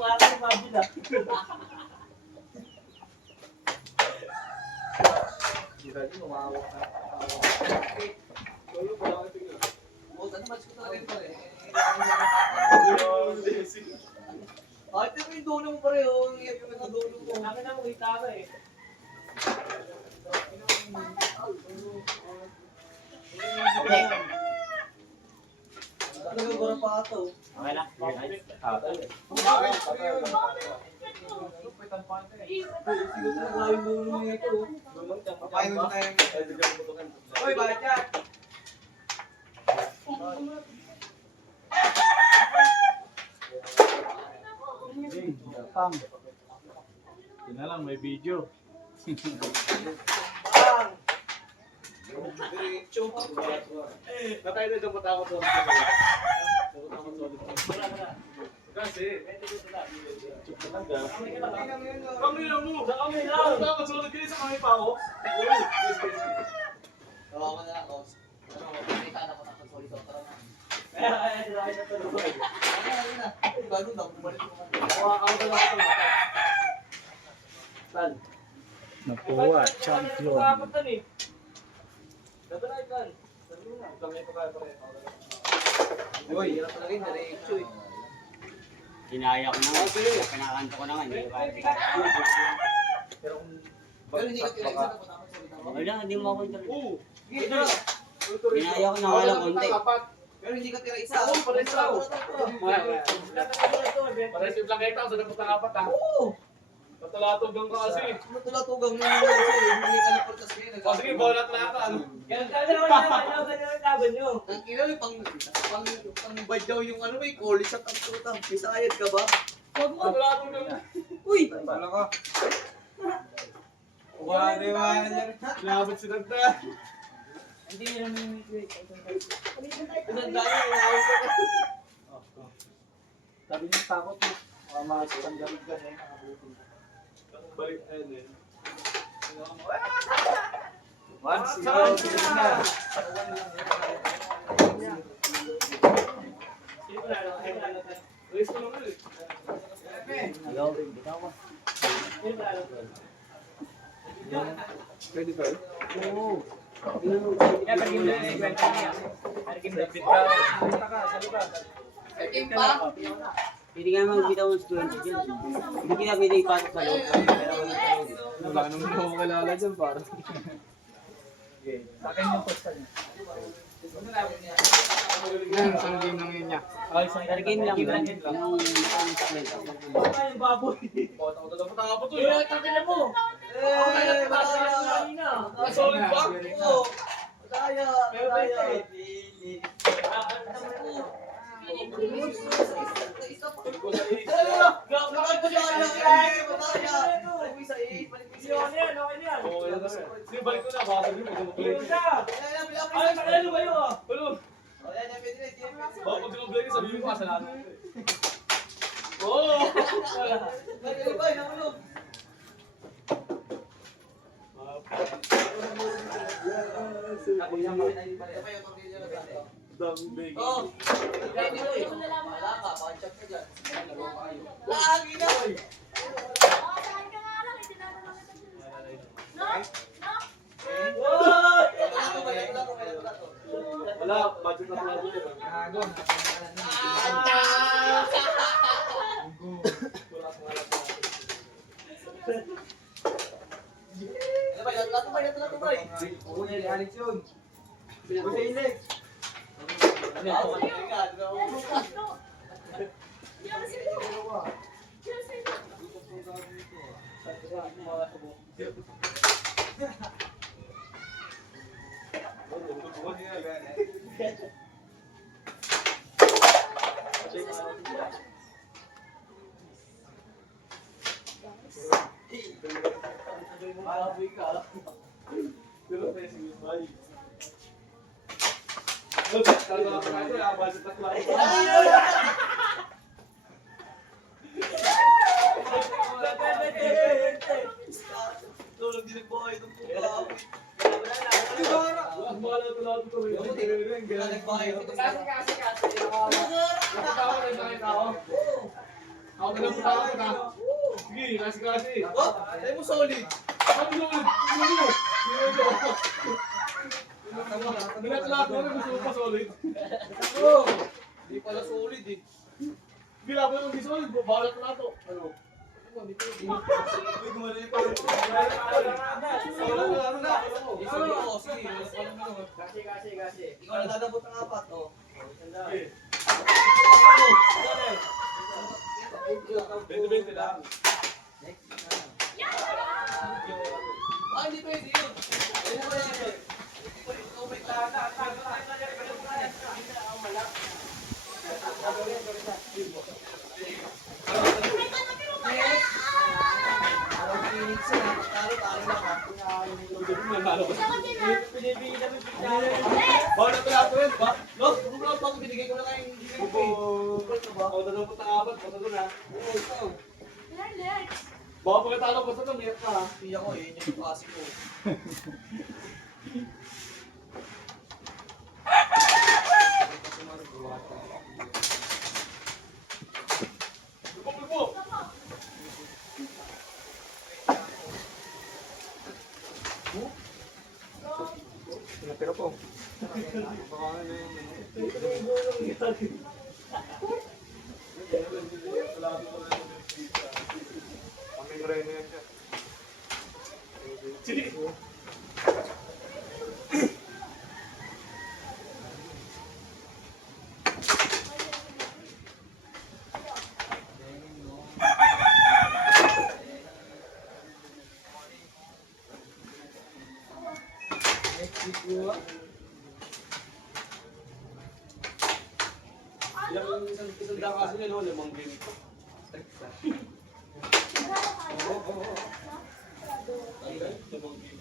aking mabila. Kita din, umawak na. Tuyo, wala kayo tingnan. Buta naman ko talaga ito eh. Ay, ito yung dulo mo pareho. Yung dulo mo. Akin na makita ka eh. Talaga bara pa ito. Okay na. Siguro talaga yung dulo mo ito. Papayin mo tayo. Uy, bakit yan? Pam. Yun na lang, may video. Bang! Diretso. Natay na dyan, matakot doon. Kasi, chuk talaga. Kamila mo! Sa kami Ako lang! dapat sulit kayo sa kami pa ako. Tawa ko na ako. Nakita na ko na konsolito. Tara na. Kaya sila kayo natulog. Ano na? Gano'n na, bumalik ko naman. Ako na lang ito. Saan? Nakuha, champion. Kapag tan eh. Dadalay kan. Kami pa kaya pare. Uy, hirap talaga yung diretso eh. Ginaya ko naman. Kinakanto ko naman. Hindi ba? Pero hindi ka tira isa na ko naman salita mo. Wala, hindi mo ako ito. Oo. Gina! Ginaya ko na wala konti. Pero hindi ka tira isa. Oo, pares raw. Pares Pares yung lang kita, sa dapat ng apat ha. Oo! Patulatog lang ka kasi. Matulatugang mo yung kasi hindi ka na portas kayo. O sige, bawlat na ata. Ano? Ganun ka naman naman. Ganun ang laban nyo. Ang kilala pang badyaw yung ano may college at ang tutang. Pisayad ka ba? Huwag mo. Patulatog lang. Uy! Pala ka. Wala na dyan. Labot si Dagda. Hindi nyo naman yung wait. Isang dahil inawag ka na. Sabi niyo takot mo. Baka makasok ang gamit ka na. Balik ayun eh. Once, ikaw, sige na. Race ko lang ulit. Hello, bitaw ko. Pwede ba? Oo. Kaya pagin na yung kwenta niya. Pagin na. Punta ka, sa lugar. Peking pa? Pwede ka naman bitaw ng 20 dyan. Hindi kita pwede ipasok sa loob. Wala nang hindi ko kilala dyan parang. Sa akin yung posta niya. Yan, isang game lang yun niya. Oh, isang Pero game lang. Game lang. Yung nakakita ko. Yung baboy. Matapos to Uy, yun. takin na mo. Eh, Takin na mo madaya. kanina. Solid ba? Oo. Madaya. Madaya. Isa pa. Ko sa is. Ano yan? Okay yan. Oo, yan na rin. Sige, balik ko na. Baka sabihin mo, ito Yung mo isa. Ay, ano ba yun? Balong! Baka pag sumabay ka, sabihin mo kasalanan. Oo! Dambing. Wala, budget na pala dito. Tulog din ang buhay ng puto. Ako Ako na lang muna na. Sige, kasi. Oh, tayo mo solid. Sabi mo, Binatlato na gusto mo pa solid. Oh, hindi pala solid eh. Bila mo hindi solid, bawal na to. Ano? Uy, gumano yung pala. Ano na? Sige, oo, sige. Kasi. Ikaw na dadabot ng apat, oh. Okay. 20-20 lang. Ah, hindi pwede yun. Hindi pwede yun. Ikaw may Bawal na pala rin, ba? Look, bumulot ako, binigay ko na kayong gift eh. Ako na dapat ang apat, basta doon ha. Oo, ikaw. Baka pagkatalo ko sa doon, iyak ka ha. Hindi ako, yun yung klase ko. Pagpapal po! Pero po. Sige. Isang dakaso niya, no? Limang game. Limang game.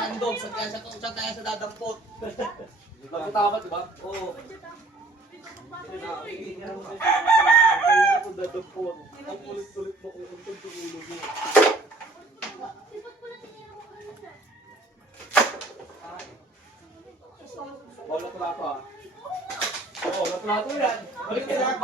Ang dog, saan kaya siya dadampot? Nagkatapat, di ba? Oo. Ang kulit-kulit mo kung untog tulog mo. Wala plato ah. Oo, naplato yan. Balik ka lang.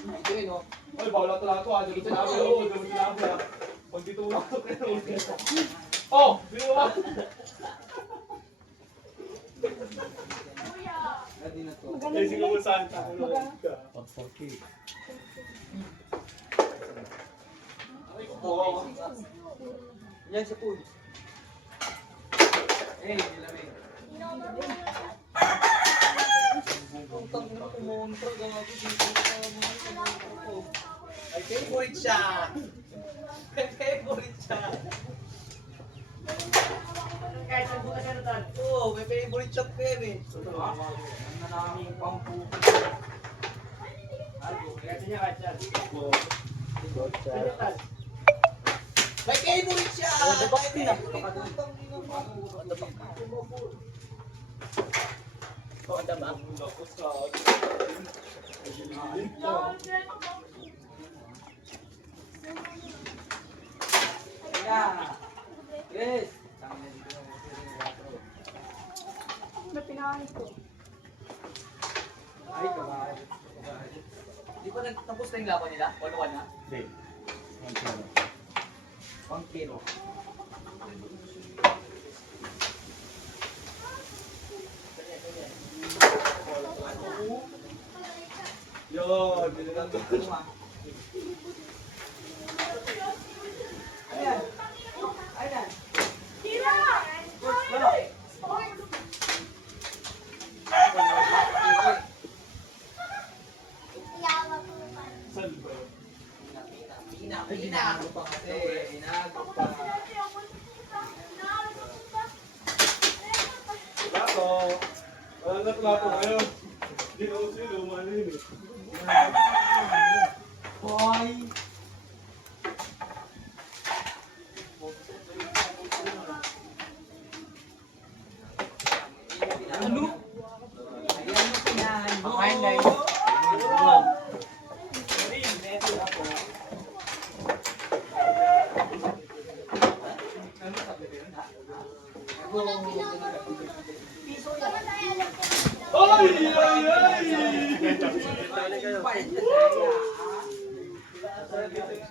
Hindi no? Ay, bawal ang plato ah. Dito sinabi. Oo, dito sinabi ah. Pag dito mo ako kayo. Oh, dito ba? Eh, sige mo saan ka. Oo. Yan si Pool. Eh, nilamig. Utang na kumontra, gabi dito sa mga ko. Ay, favorite siya. Favorite siya. Kahit sa bukas na doon. Oo, may favorite siya Kevin. Kasi niya kahit siya. May favorite siya. Yes. Ay, kabahal. Di ba nagtapos na yung laban nila? 1-1 na? Hindi. 1 kilo. Yun, binigyan ko. Ayan. Ayan. Saan ba? Pinago pa kasi. Pinago pa. Plato. Wala na plato ngayon. Hindi na uso yun, umano yun eh. Hoy! nanay. Ay, ay, ay!